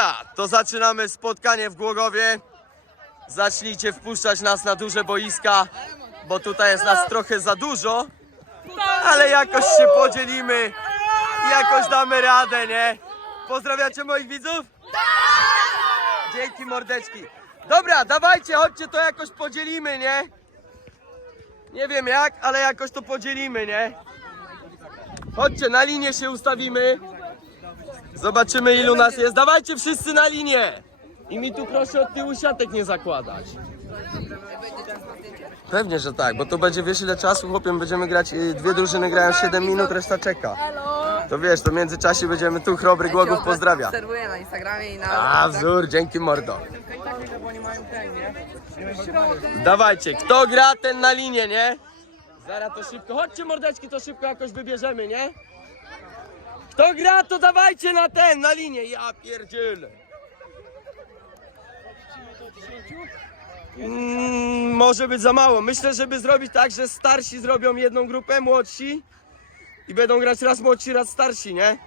Dobra, to zaczynamy spotkanie w Głogowie. Zacznijcie wpuszczać nas na duże boiska, bo tutaj jest nas trochę za dużo, ale jakoś się podzielimy i jakoś damy radę, nie? Pozdrawiacie moich widzów? Dzięki mordeczki. Dobra, dawajcie, chodźcie to jakoś podzielimy, nie? Nie wiem jak, ale jakoś to podzielimy, nie? Chodźcie, na linię się ustawimy. Zobaczymy ilu nas jest. Dawajcie wszyscy na linię. I mi tu proszę od tyłu siatek nie zakładać. Pewnie, że tak, bo to będzie wiesz ile czasu, chłopiem, będziemy grać, y, dwie drużyny grają 7 minut, reszta czeka. To wiesz, to w międzyczasie będziemy tu, Chrobry Głogów pozdrawia. Obserwuję na Instagramie i na... A, wzór, dzięki mordo. Dawajcie, kto gra, ten na linię, nie? Zaraz to szybko, chodźcie mordeczki, to szybko jakoś wybierzemy, nie? Kto gra, to dawajcie na ten, na linię, ja pierdzielę. Mm, może być za mało. Myślę, żeby zrobić tak, że starsi zrobią jedną grupę, młodsi i będą grać raz młodsi, raz starsi, nie?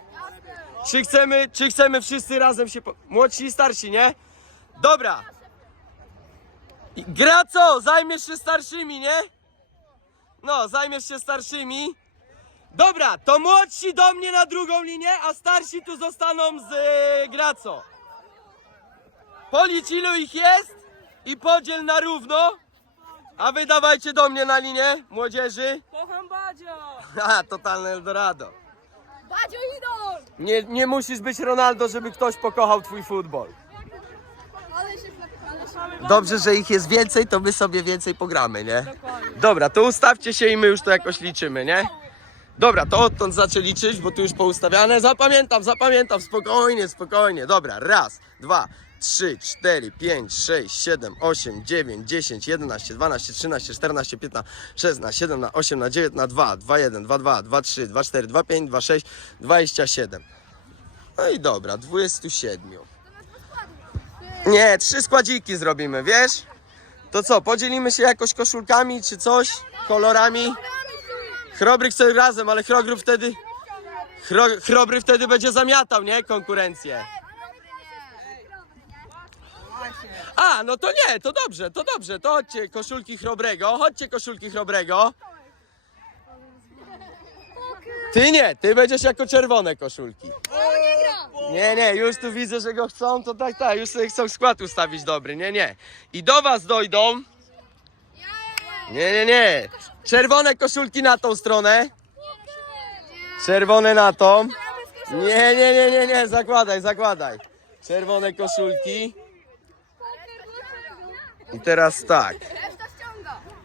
Czy chcemy, czy chcemy wszyscy razem się. Po... Młodsi i starsi, nie? Dobra. Gra co? Zajmiesz się starszymi, nie? No, zajmiesz się starszymi. Dobra, to młodsi do mnie na drugą linię, a starsi tu zostaną z e, Graco. Policz ilu ich jest i podziel na równo. A wy dawajcie do mnie na linię, młodzieży. Kocham Badzio! Ha, totalne Eldorado. Badzio idol! Nie, nie musisz być Ronaldo, żeby ktoś pokochał twój futbol. Ale się ale się... Dobrze, że ich jest więcej, to my sobie więcej pogramy, nie? Dobra, to ustawcie się i my już to jakoś liczymy, nie? Dobra, to odtąd zacznę liczyć, bo tu już poustawiane. Zapamiętam, zapamiętam, spokojnie, spokojnie. Dobra, raz, dwa, trzy, cztery, pięć, sześć, siedem, osiem, dziewięć, dziesięć, jedenaście, dwanaście, trzynaście, czternaście, piętnaście, szesnaście, siedemnaście, osiemnaście, dziewiętnaście, dwa, dwa, jeden, dwa, dwa, dwa, trzy, dwa, cztery, dwa, pięć, dwa, sześć, dwadzieścia siedem. No i dobra, dwudziestu siedmiu. Nie, trzy składziki zrobimy, wiesz? To co, podzielimy się jakoś koszulkami czy coś? Kolorami? Chrobry chce razem, ale Chrobry wtedy... Chro, chrobry wtedy będzie zamiatał, nie? Konkurencję. A, no to nie, to dobrze, to dobrze, to chodźcie koszulki Chrobrego, chodźcie koszulki Chrobrego. Ty nie, ty będziesz jako czerwone koszulki. Nie, nie, już tu widzę, że go chcą, to tak, tak, już sobie chcą skład ustawić dobry, nie, nie. I do was dojdą. Nie, nie, nie. Czerwone koszulki na tą stronę. Czerwone na tą. Nie, nie, nie, nie, nie, zakładaj, zakładaj. Czerwone koszulki. I teraz tak.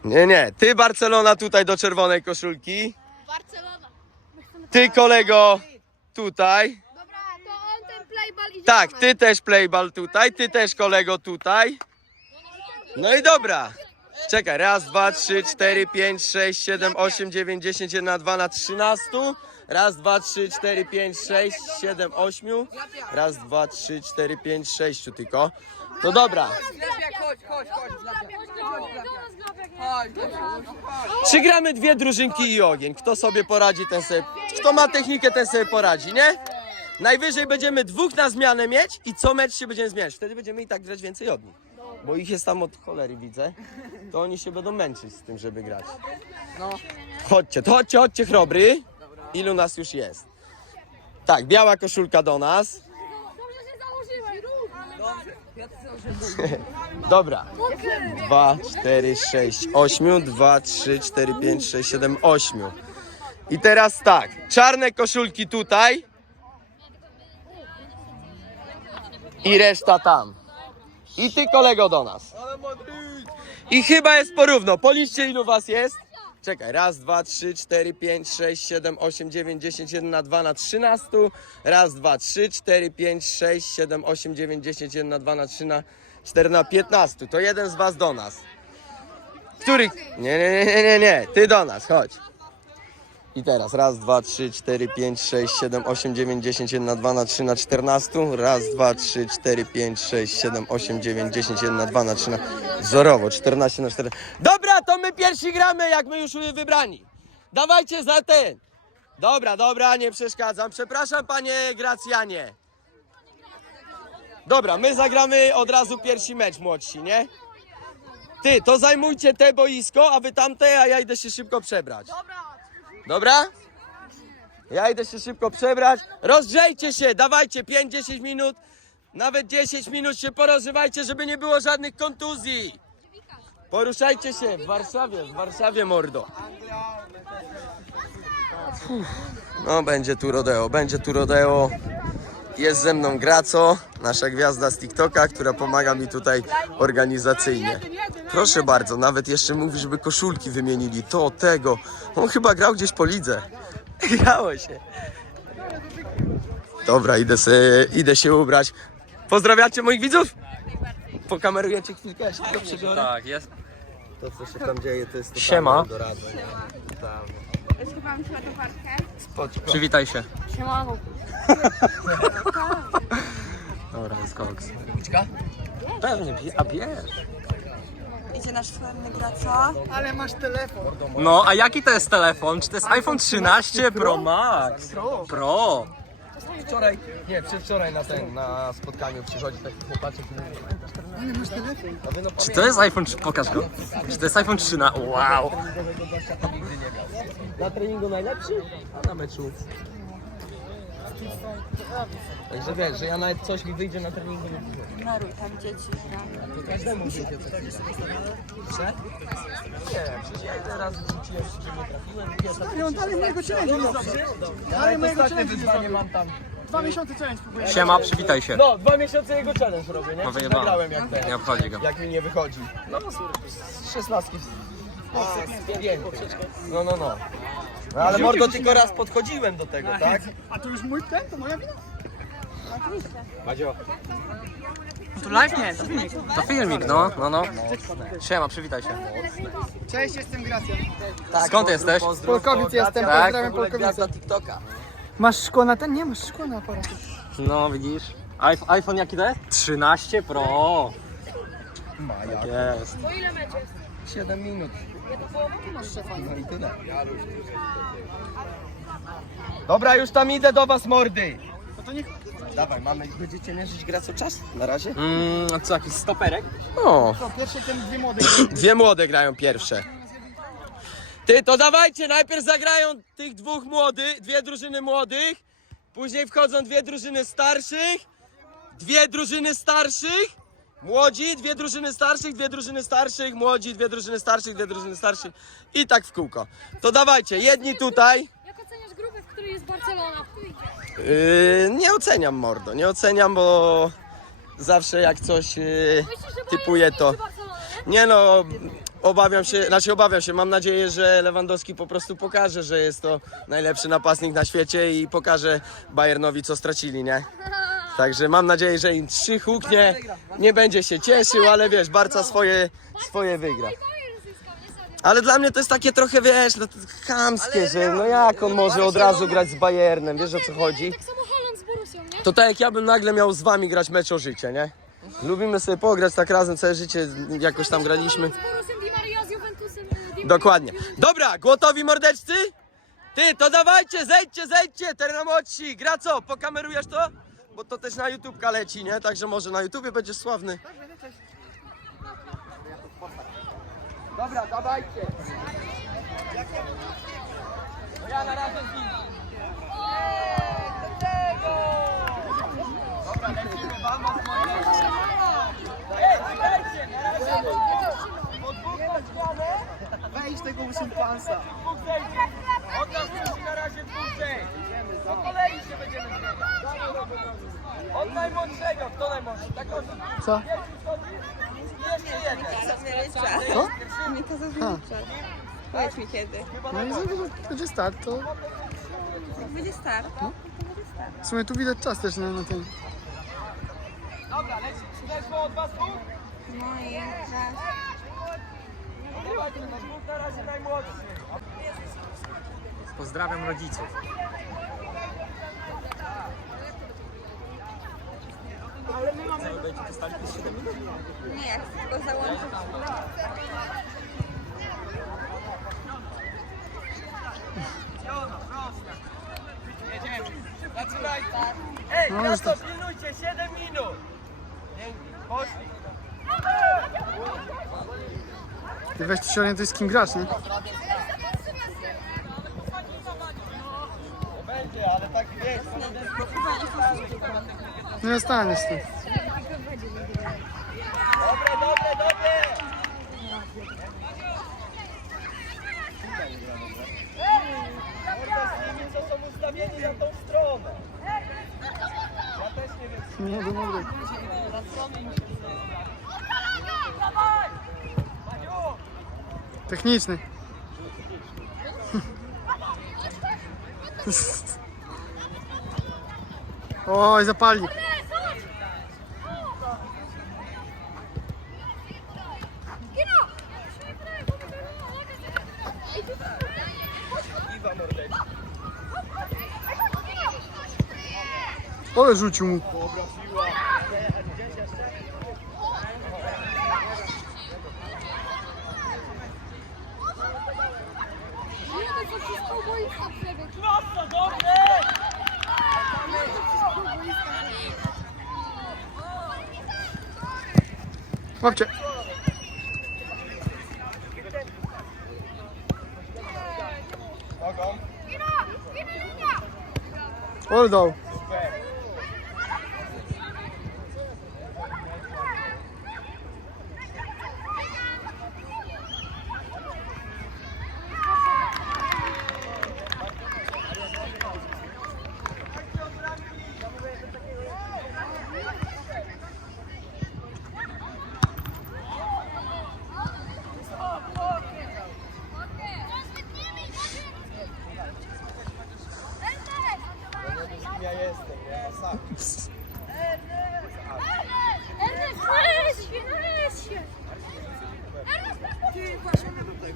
Nie, nie, ty Barcelona tutaj do czerwonej koszulki. Barcelona. Ty kolego tutaj. Dobra, to on ten Tak, ty też playball tutaj, ty też kolego tutaj. No i dobra. Czekaj, raz, dwa, trzy, cztery, pięć, sześć, siedem, osiem, dziewięć, dziesięć, jedna, dwa na trzynastu. Raz, dwa, trzy, cztery, pięć, sześć, siedem, ośmiu. Raz, dwa, trzy, cztery, pięć, sześciu tylko. To dobra. Chodź, chodź, chodź, gramy dwie drużynki i ogień? Kto sobie poradzi, ten sobie... Kto ma technikę, ten sobie poradzi, nie? Najwyżej będziemy dwóch na zmianę mieć i co mecz się będziemy zmieniać. Wtedy będziemy i tak grać więcej od nich. Bo ich jest tam od cholery, widzę. To oni się będą męczyć z tym, żeby grać. No. Chodźcie, to chodźcie, chodźcie, chrobry. Ilu nas już jest? Tak, biała koszulka do nas. Dobrze się założyłem. Dobrze, ja to założyłem. Dobra. Dwa, cztery, sześć, ośmiu. Dwa, trzy, cztery, pięć, sześć, siedem, ośmiu. I teraz tak. Czarne koszulki tutaj. I reszta tam. I ty kolego do nas. I chyba jest porówno. Policzcie ilu was jest. Czekaj, raz, dwa, trzy, cztery, pięć, sześć, siedem, osiem, dziewięć, dziesięć, jeden na dwa na trzynastu. Raz, dwa, trzy, cztery, pięć, sześć, siedem, osiem, dziewięć, dziesięć, jeden na dwa na trzy na cztery na piętnastu. To jeden z was do nas. Który? Nie, nie, nie, nie, nie. Ty do nas, chodź. I teraz raz, dwa, trzy, cztery, pięć, sześć, siedem, osiem, dziewięć, dziesięć, jeden na dwa na trzy na czternastu. Raz, dwa, trzy, cztery, pięć, sześć, siedem, osiem, dziewięć, dziesięć, jeden na dwa na trzy na... Wzorowo, 14 na 4. Dobra, to my pierwsi gramy, jak my już wybrani. Dawajcie za ten. Dobra, dobra, nie przeszkadzam. Przepraszam, panie Gracjanie. Dobra, my zagramy od razu pierwszy mecz młodsi, nie? Ty, to zajmujcie te boisko, a wy tamte, a ja idę się szybko przebrać. Dobra? Ja idę się szybko przebrać. Rozgrzejcie się, dawajcie 5-10 minut, nawet 10 minut się porozrywajcie, żeby nie było żadnych kontuzji. Poruszajcie się w Warszawie, w Warszawie mordo. No będzie tu rodeo, będzie tu rodeo. Jest ze mną Graco, nasza gwiazda z TikToka, która pomaga mi tutaj organizacyjnie. Proszę bardzo, nawet jeszcze mówi, żeby koszulki wymienili. To, tego. On chyba grał gdzieś po lidze. Grało się. Dobra, idę, se, idę się ubrać. Pozdrawiacie moich widzów? Pokamerujecie chwilkę, ja się przebiorę. Tak, jest. To, co się tam dzieje, to jest totalne Siema. Eldorado, nie? Totalne. Spoczko. Przywitaj się. Siemano. Dobra, jest koks. Pewnie, bie- a bierz. Idzie nasz fajny graca. No, a jaki to jest telefon? Czy to jest iPhone 13 Pro Max? Pro. Wczoraj, nie, przedwczoraj na ten, na spotkaniu przychodzi taki chłopaczek i mówi, no Czy to jest iPhone 3? Pokaż go. Czy to jest iPhone 13? Wow. Na treningu najlepszy, a na meczu. Także wiesz, że ja nawet coś mi wyjdzie na treningu nie widzę. Naruj, tam dzieci gra. To każdemu wyjdzie coś. Że? Nie, przecież ja teraz wrzuciłem, że nie trafiłem. I ostatnio on dalej mojego challenge nie Dalej mojego ostatnie challenge nie wyzwanie zrobił. mam tam. Dwa miesiące challenge próbuję. Siema, przywitaj się. No, dwa miesiące jego challenge robię, nie? No wyjebałem. nagrałem jak ten. Nie obchodzi go. jak mi nie wychodzi. No, z szesnastki. z pięknej. No, no, no. no ale mordo, tylko raz podchodziłem do tego, tak? A to już mój ten? To moja wina? Madzio. Tu live nie, to filmik. To filmik, no, no, no. Siema, przywitaj się. Cześć, jestem Gracja. Skąd jesteś? Pozdrów, Polkowic jestem, Tak? pozdrawiam w ogóle Polkowice. gwiazda TikToka. Masz szkło na ten? Nie, masz szkło na aparat. No, widzisz? iPhone, iPhone jaki to jest? 13 Pro. Tak jest. Po ile mecz jest? 7 minut. No i tyle. Dobra, już tam idę do was, mordy. No to niech... Dawaj, mamy, będziecie mierzyć gra co czas? Na razie? Mm, a co, jakiś stoperek? O, To pierwsze ten dwie młode. dwie młode grają pierwsze. Ty, to dawajcie, najpierw zagrają tych dwóch młodych, dwie drużyny młodych, później wchodzą dwie drużyny starszych, dwie drużyny starszych, młodzi, dwie drużyny starszych, dwie drużyny starszych, młodzi, dwie drużyny starszych, dwie drużyny starszych i tak w kółko. To dawajcie, jedni tutaj, Jak oceniasz grupę, w której jest Barcelona? Yy, nie oceniam mordo, nie oceniam, bo zawsze jak coś yy, Myślisz, że typuję to. Nie no, obawiam się, znaczy obawiam się, mam nadzieję, że Lewandowski po prostu pokaże, że jest to najlepszy napastnik na świecie i pokaże Bayernowi co stracili, nie? Także mam nadzieję, że im trzy huknie, nie będzie się cieszył, ale wiesz, Barca swoje, swoje wygra. Ale dla mnie to jest takie trochę, wiesz, no, chamskie, że no jak on może od razu grać z Bayernem, wiesz o co chodzi? Tak samo Holland z Borusią, nie? To tak jak ja bym nagle miał z wami grać mecz o życie, nie? Lubimy sobie pograć tak razem całe życie, jakoś tam graliśmy. Z Di Maria z Juventusem. Di Dokładnie. Dobra, gotowi mordeczcy? Ty, to dawajcie, zejdźcie, zejdźcie, termomoczi. Gra co, pokamerujesz to? Bo to też na YouTubka leci, nie? Także może na YouTubie będziesz sławny. Dobra, dawajcie. No ja na razie z nim. Dobra, lecimy, na razie. Wejdź tego szympansa. Dwóch zejdzie. Od nas musi na razie dwóch zejść. Po kolei się będziemy zmieniać. Od najmłodszego. Kto najmłodszy? Tak od... Co? Co? Nie kazał wyliczać. Powiedz mi kiedy. No i że będzie start, to Jak będzie start? w sumie tu widać czas też na, na tym. Dobra, leci. Przeszło od was dwóch? No i raz. Na razie najmłodszy. Pozdrawiam rodziców. Ale my mamy... Będzie to stać przez 7 minut? Nie, ja chcę tylko załączyć. Ej, no, to pilnujcie, 7 minut. Dzięki, poszli. Ty weź ty się orientuj z kim grasz, nie? Będzie, ale tak wiesz, to będzie nie staniesz tu. Dobre, dobre, dobre! Co są ustawieni na tą stronę. Nie wiem. Nie, do dobry. Techniczny. Oj, zapalnik. Ale rzucił mu. Łapcie. Nogą. Ale dał. Ja jestem, nie? Masakra. Ernest, weź się, weź się. Za blisko. Ale na dupie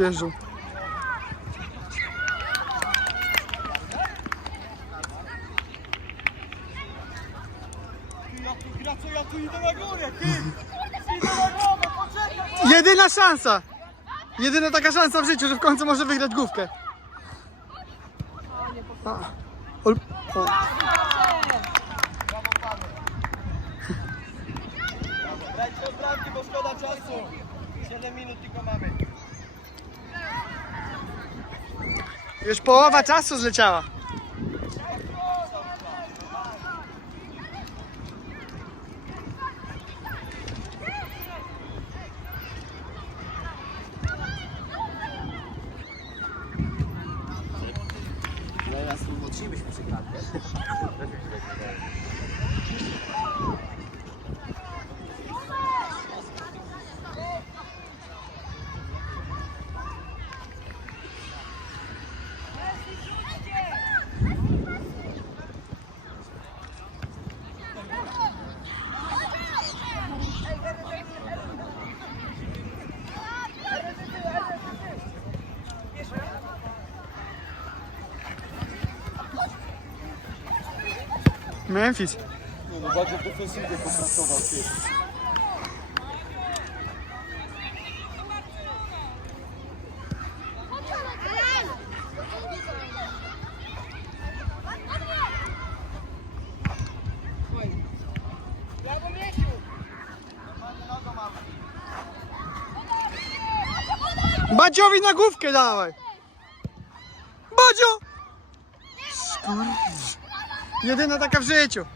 jeżdżą. Co, ja tu idę na górę, ty! Jedyna szansa! Jedyna taka szansa w życiu, że w końcu może wygrać główkę. A. Ol- o. Bramki, bo szkoda czasu. 7 minut tylko mamy. Już połowa czasu zleciała. Memphis. No bardzo defensywnie popracował, ty. Badziowi na główkę dawaj! Badzio! Skur... Jedyna taka w życiu.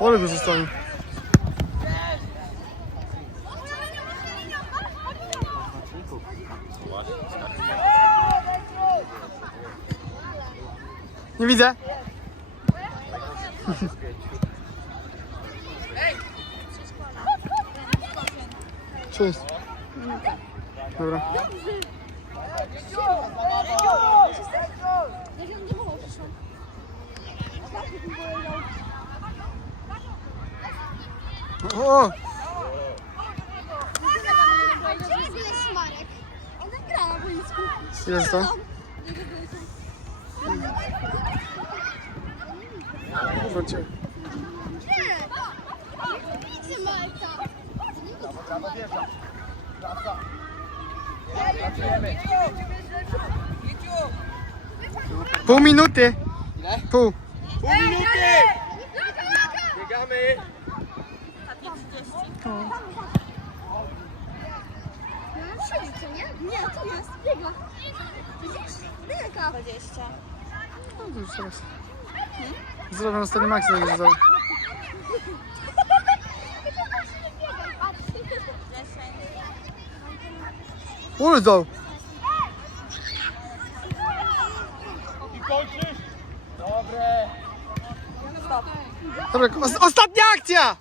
Ole go zostawił. Widzę. Co jest? Dobra. O! Gdzie jest Marek? On tak gra na boisku. Jest to? Zobaczcie. Nie! Nie widzę Marka. Pół minuty. Pół. Biegamy! Siedzi, co nie? Nie, tu jest. Biega. Widzisz? Biega. 20. No to już teraz. Zrobię ostatni maksy na niego. Ule dał. Dobra, os- ostatnia akcja!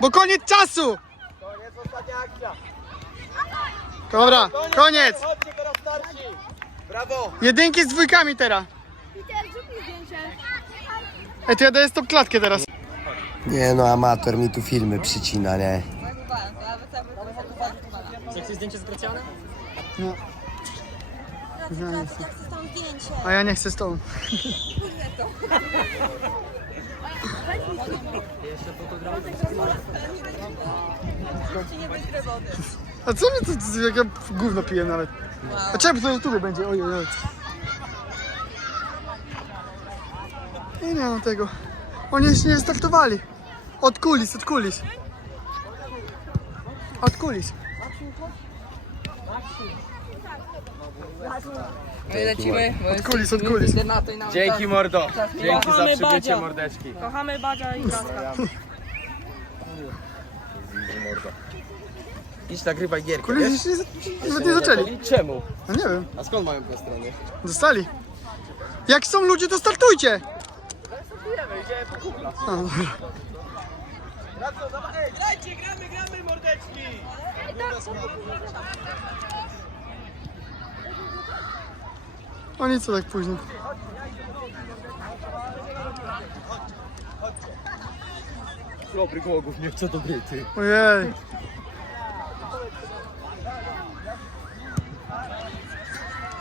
Bo koniec czasu! Koniec, ostatnia akcja! Dobra, koniec! Brawo! Jedynki z dwójkami teraz. Ej, to ja daję stop klatkę teraz. Nie no, amator mi tu filmy przycina, nie? Zdjęcie z Gracjanem? No. Ja chcę tam zdjęcie. A ja nie chcę z tobą. A co mnie to, to jak ja gówno piję nawet? A czemu to na YouTube będzie? Oj, oj, oj. I nie mam tego. Oni jeszcze nie wystartowali. Od kulis, od kulis. Od kulis. My lecimy. Od kulis, od kulis. Dzięki mordo! Dzięki za Kochamy przybycie Badzia. mordeczki. Kochamy Badzia i Kraska. Idź nagrywaj gierkę, Kulis jeszcze nie, za- nawet nie zaczęli. Czemu? No nie wiem. A skąd mają po stronie? Dostali. Jak są ludzie, to startujcie! A, dobra. Dajcie, gramy, gramy mordeczki! Oni co tak późno? Dobry głogów, nie chcę do gry, ty. Ojej.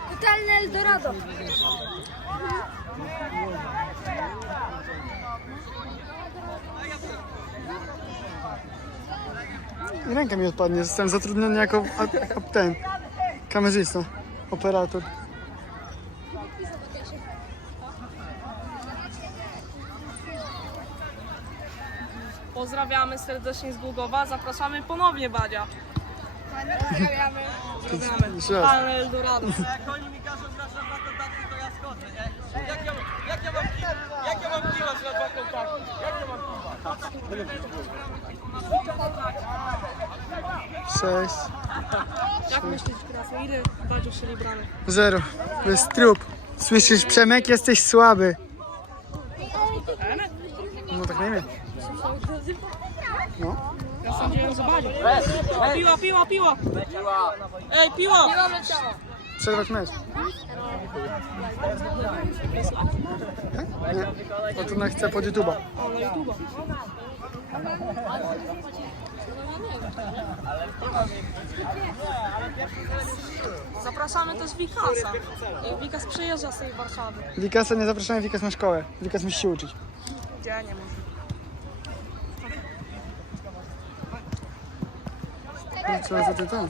Totalne Eldorado. Ręka mi odpadnie, zostałem zatrudniony jako a, a, ten kamerzysta, operator. Pozdrawiamy serdecznie z Gługowa. Zapraszamy ponownie Badzia. Pozdrawiamy. Pozdrawiamy. Totalne Eldorado. Jak oni mi każą grać na dwa kontakty, to ja skoczę, nie? Jak ja, jak ja mam jak ja mam kiwać na dwa kontakty? Jak ja mam Sześć, Jak myślisz, Krasno, ile Badzio strzeli bramek? zero. To jest trup. Słyszysz, Przemek, jesteś słaby. No tak nie wiem. No. Ja sądziłem. Piła, piła, piła. Ej, piła. Przerwać mecz. Nie? O to na chce pod YouTube'a. Zapraszamy też Wikasa. Wikas przyjeżdża z tej Warszawy. Wikasa nie zapraszamy, Wikas na szkołę. Wikas musi się uczyć. Gdzie nie może. No, Trzeba za ty tam.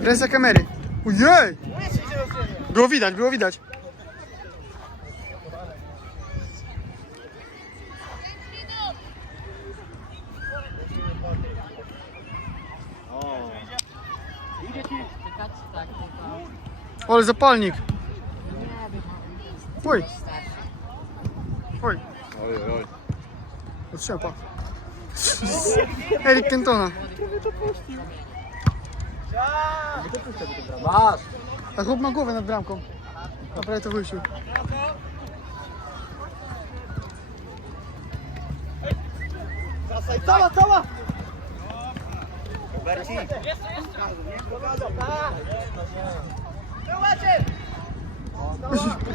Ręce kamery. Ojej! Było widać, było widać. Ale zapalnik. Oj. Oj. Otrzepa. Erik Cantona. Masz! A chłop ma głowę nad bramką. A prawie to wyjściu.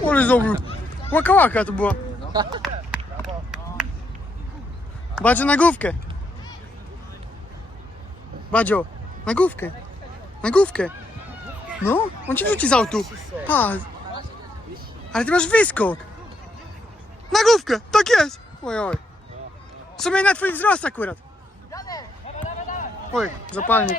Ale zrobił. Łaka łaka to była. Badzio na główkę. Badzio, na główkę. Na główkę. No, on ci wrzuci z autu. Pa. Ale ty masz wyskok. Na główkę, tak jest. Oj, oj. W sumie na twój wzrost akurat. Oj, zapalnik.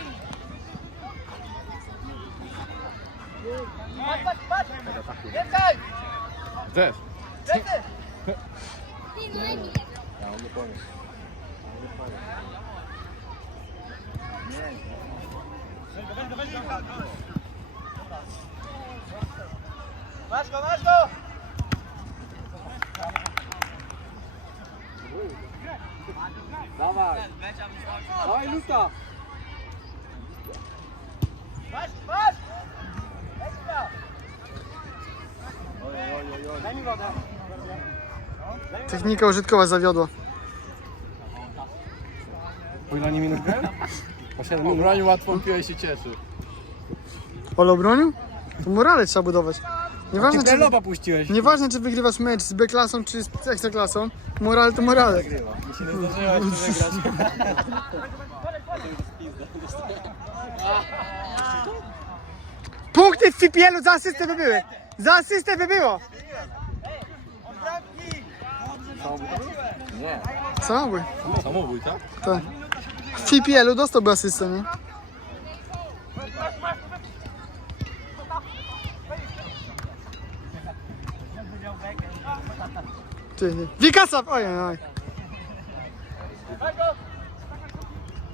Technika użytkowa zawiodła. Po ile nie minut grałem? Po 7 minut. Broniu łatwo piłeś się cieszy. Ale obronił? To morale trzeba budować. Nieważne czy, Loba puściłeś. nieważne czy wygrywasz mecz z B-klasą czy z ekstraklasą, moral to morale. Mi się nie zdarzyło jeszcze wygrać. Punkty w FPL-u za asystę by były. Za asystę by było. Nie. Samobój. Samobój, tak? Tak. W FPL-u dostałby asystę, nie? Ty, ty. Wikasa! Oj, oj, oj.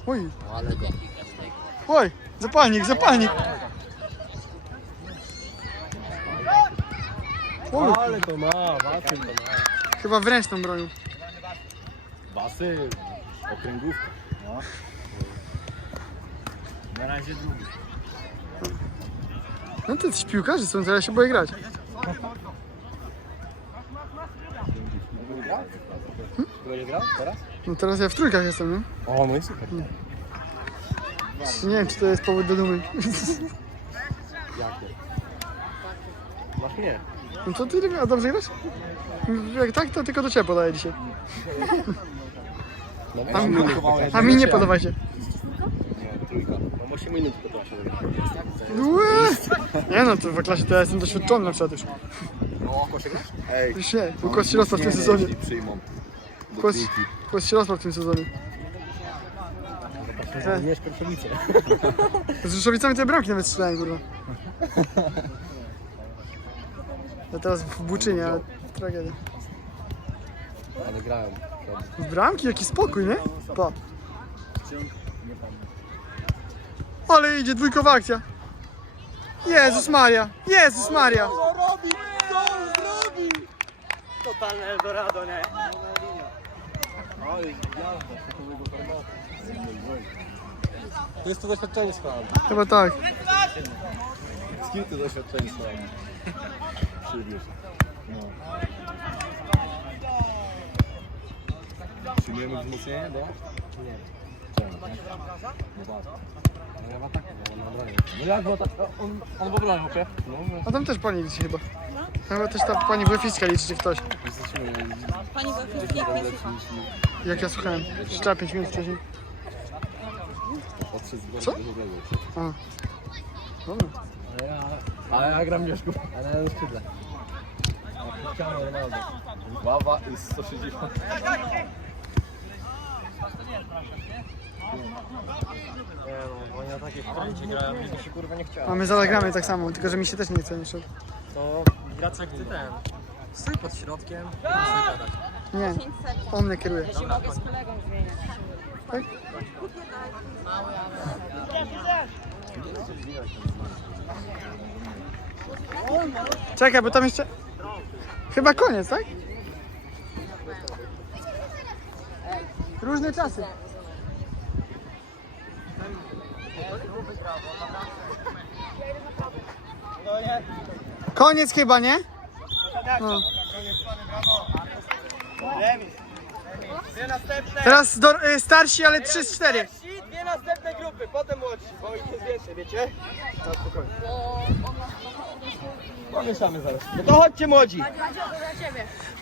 Oj. Oj, zapalnik, zapalnik. Olu, Ale to ma, basyn to ma. chyba wręczną bronią. Basyn. Okręgówka. No. Na razie drugi. No to ci piłkarze są, teraz się boję grać. Kto będzie grał teraz? No teraz ja w trójkach jestem, nie? O, no i super. Nie wiem, czy to jest powód do dumy. Jakie? Masz nie. No to ty, a dobrze grasz? Jak tak, to tylko do ciebie podaję dzisiaj. No, A, a mi nie podoba się. Nie, trójka. Mam 8 minut się Ue! Nie no, to w klasie to ja jestem doświadczony na przykład już. No, kosze grasz? Ej. Już nie, bo kłos w tym sezonie. przyjmą. Kłos, kłos w tym sezonie. Wiesz, Perszowice. Z Rzeszowicami te bramki nawet strzelałem, kurwa. Ja teraz w Buczynie, ale tragedia. Ale grałem. W bramki? Jaki spokój, nie? Pa. Ale idzie dwójkowa akcja. Jezus Maria, Jezus Maria. Totalne Eldorado, nie? To jest to doświadczenie z. Chyba tak. Z kim ty doświadczenie są? Przybierz. No. Przyjmujemy wzmocnienie, do? Nie. Czemu? No tak. No ja w ataku, na obronie. No jak w ataku? On, on w obronie, chłopie. No, no. A tam też pani liczy chyba. Chyba też ta pani Błyfiska liczy, czy ktoś. Jesteśmy... Pani Wafilski, Jak ja słuchałem. 4-5 minut wcześniej. Z Co? A. Dobra. Ale ja gram Mieszku. Ale na skrzydle. Ronaldo. Ława i 160. Nie no, oni na takiej froncie grają, mi się kurwa nie chciało. A my zagramy tak samo, tylko że mi się też nie chce niczego. To grać jak ty ten. Stój pod środkiem, i sobie gadać. Nie, on mnie kieruje. mogę z kolegą zmieniać. Tak? Czekaj, bo tam jeszcze... Chyba koniec, tak? Różne czasy. Koniec chyba, nie? No. Teraz do, y, starsi, ale 3 z 4. Dwie następne grupy, potem młodsi, bo ich jest więcej, wiecie? No spokojnie. Pomieszamy zaraz. No to chodźcie młodzi.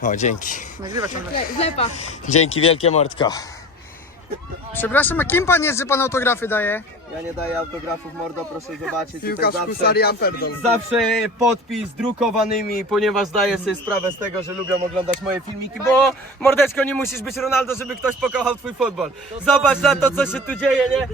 O, dzięki. Nagrywa ciągle. Zlepa. Dzięki wielkie mordko. Przepraszam, a kim pan jest, że pan autografy daje? Ja nie daję autografów, mordo, proszę zobaczyć. Piłkarz Tutaj zawsze podpis drukowanymi, ponieważ zdaję sobie sprawę z tego, że lubią oglądać moje filmiki, bo mordeczko nie musisz być Ronaldo, żeby ktoś pokochał twój futbol. Zobacz na to, co się tu dzieje, nie?